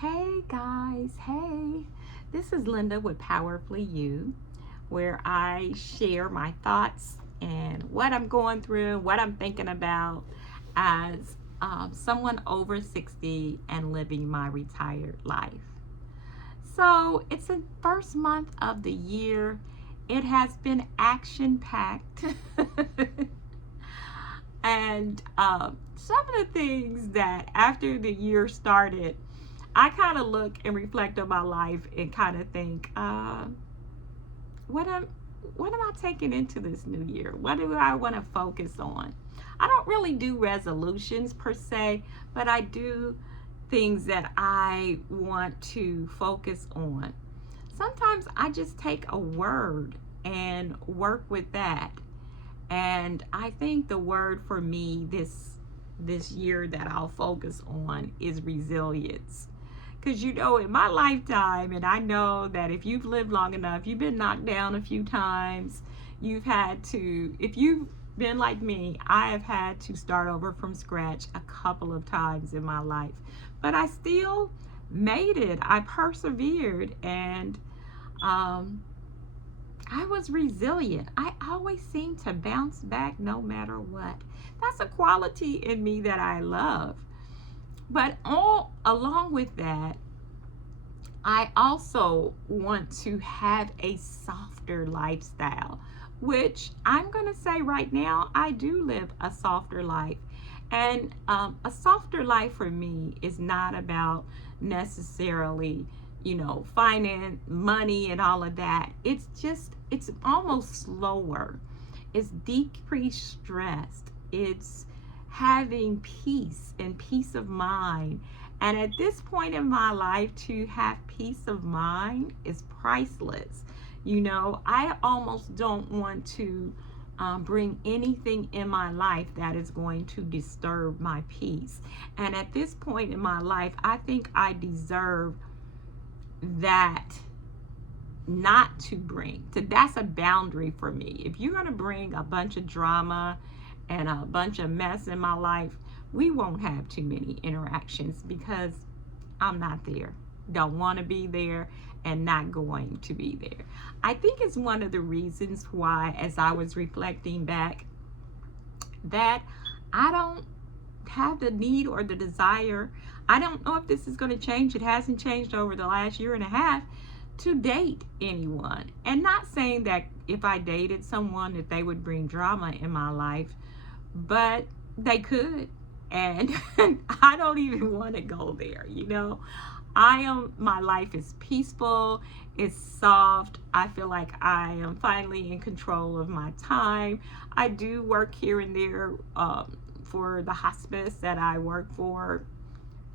Hey guys, hey. This is Linda with Powerfully You, where I share my thoughts and what I'm going through, what I'm thinking about as someone over 60 and living my retired life. So it's the first month of the year. It has been action packed. And some of the things that after the year started, I kind of look and reflect on my life and kind of think, what am what am I taking into this new year? What do I want to focus on? I don't really do resolutions per se, but I do things that I want to focus on. Sometimes I just take a word and work with that. And I think the word for me this year that I'll focus on is resilience. Because in my lifetime, and I know that if you've lived long enough, you've been knocked down a few times. If you've been like me, I have had to start over from scratch a couple of times in my life. But I still made it. I persevered, and um, I was resilient. I always seem to bounce back no matter what. That's a quality in me that I love. But all along with that, I also want to have a softer lifestyle, which I'm going to say right now, I do live a softer life. And a softer life for me is not about necessarily, finance, money, and all of that. It's almost slower. It's decreased stress. It's having peace and peace of mind. And at this point in my life, to have peace of mind is priceless. I almost don't want to bring anything in my life that is going to disturb my peace. And at this point in my life, I think I deserve that not to bring. So that's a boundary for me. If you're going to bring a bunch of drama and a bunch of mess in my life, we won't have too many interactions because I'm not there. Don't want to be there and not going to be there. I think it's one of the reasons why, as I was reflecting back, that I don't have the need or the desire. I don't know if this is going to change. It hasn't changed over the last year and a half to date anyone. And not saying that if I dated someone that they would bring drama in my life, but they could. And I don't even want to go there. My life is peaceful, it's soft. I feel like I am finally in control of my time. I do work here and there for the hospice that I work for,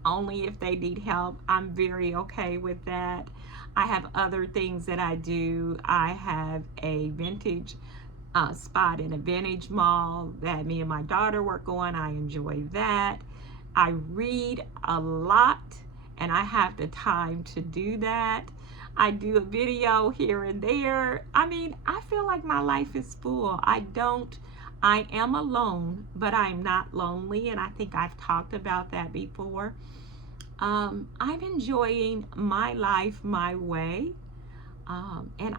only if they need help. I'm very okay with that. I have other things that I do. I have a vintage spot in a vintage mall that me and my daughter work on. I enjoy that. I read a lot and I have the time to do that. I do a video here and there. I feel like my life is full. I am alone, but I'm not lonely, and I think I've talked about that before. I'm enjoying my life my way, and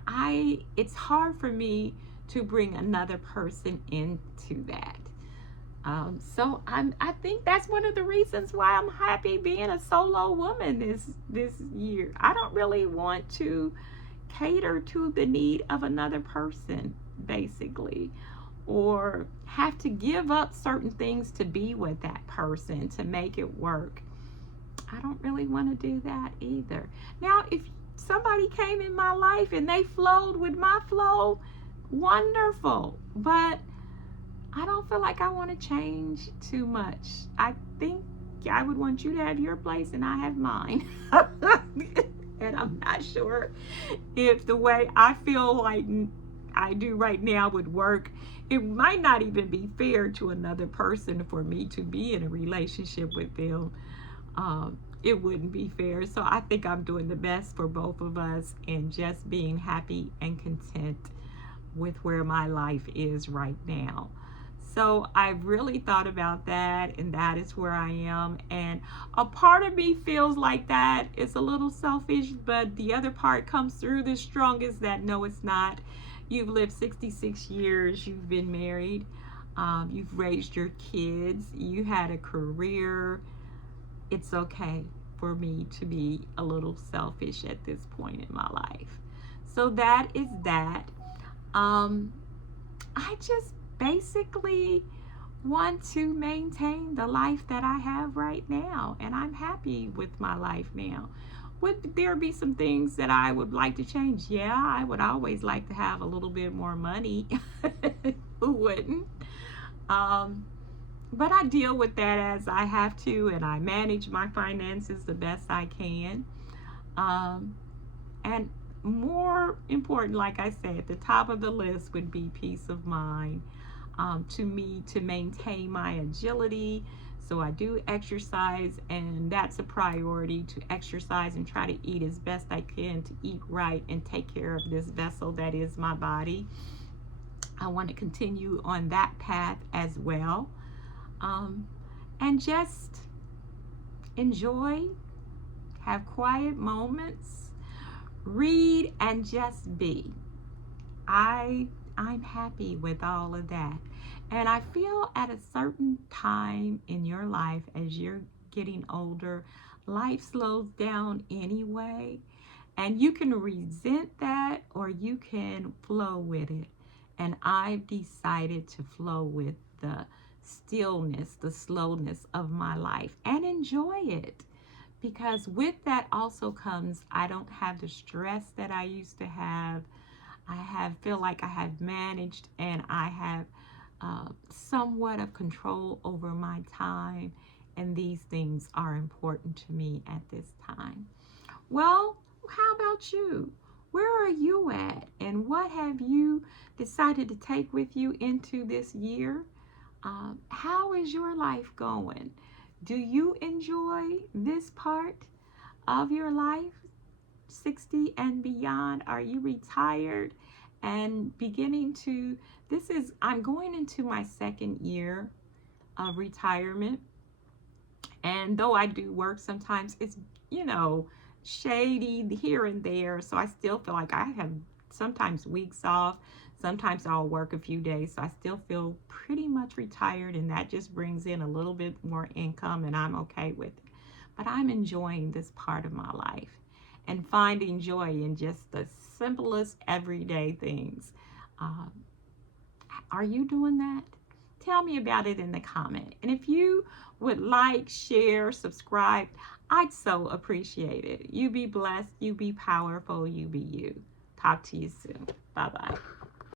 it's hard for me to bring another person into that. I think that's one of the reasons why I'm happy being a solo woman this year. I don't really want to cater to the need of another person, basically, or have to give up certain things to be with that person to make it work. I don't really want to do that either. Now, if somebody came in my life and they flowed with my flow, wonderful. But I don't feel like I want to change too much. I think I would want you to have your place and I have mine. And I'm not sure if the way I feel like I do right now would work. It might not even be fair to another person for me to be in a relationship with them. It wouldn't be fair. So I think I'm doing the best for both of us and just being happy and content with where my life is right now. So I've really thought about that, and that is where I am. And a part of me feels like that is a little selfish, but the other part comes through the strongest that no, it's not. You've lived 66 years, you've been married, you've raised your kids, you had a career. It's okay for me to be a little selfish at this point in my life. So that is that. I just basically want to maintain the life that I have right now, and I'm happy with my life now. Would there be some things that I would like to change? Yeah, I would always like to have a little bit more money. Who wouldn't? Um, but I deal with that as I have to, and I manage my finances the best I can. Um, and more important, like I said, at the top of the list would be peace of mind. To me, to maintain my agility. So I do exercise, and that's a priority, to exercise and try to eat as best I can, to eat right and take care of this vessel that is my body. I want to continue on that path as well. And just enjoy, have quiet moments, read, and just be. I'm happy with all of that. And I feel at a certain time in your life, as you're getting older, life slows down anyway. And you can resent that or you can flow with it. And I've decided to flow with the stillness, the slowness of my life and enjoy it. Because with that also comes, I don't have the stress that I used to have. Feel like I have managed, and I have somewhat of control over my time, and these things are important to me at this time. Well, how about you? Where are you at, and what have you decided to take with you into this year? How is your life going? Do you enjoy this part of your life, 60 and beyond? Are you retired and beginning to, I'm going into my second year of retirement. And though I do work sometimes, it's, you know, shady here and there. So I still feel like I have sometimes weeks off. Sometimes I'll work a few days. So I still feel pretty much retired. And that just brings in a little bit more income, and I'm okay with it. But I'm enjoying this part of my life and finding joy in just the simplest everyday things. Um, are you doing that? Tell me about it in the comment. And if you would like, share, subscribe, I'd so appreciate it. You be blessed, you be powerful, you be you. Talk to you soon. Bye-bye.